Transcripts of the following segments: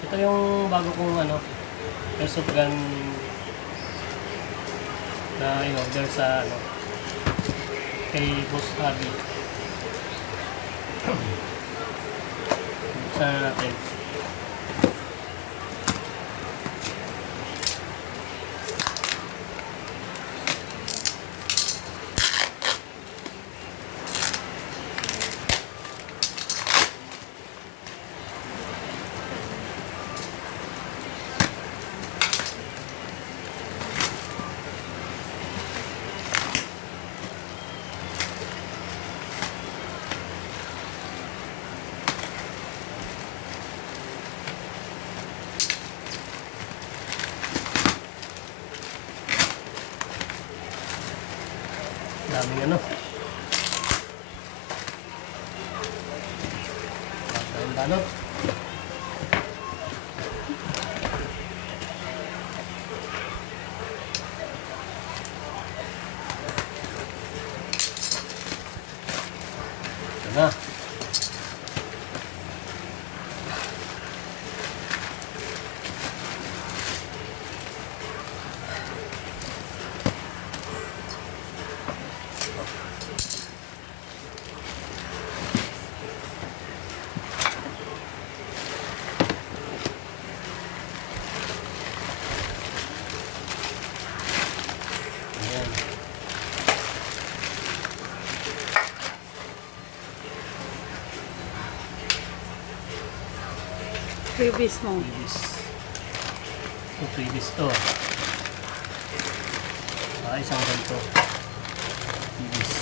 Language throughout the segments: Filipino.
Ito yung bago kong airsoft gun na in-order sa kay Boss Abby. Buksan na natin. Daming balot. Ito na. Previous mo. Previous to. Isang ganito. Previous.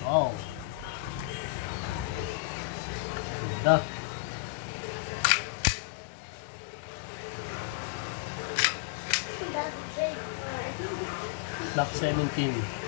Wow. Ganda. Block 17.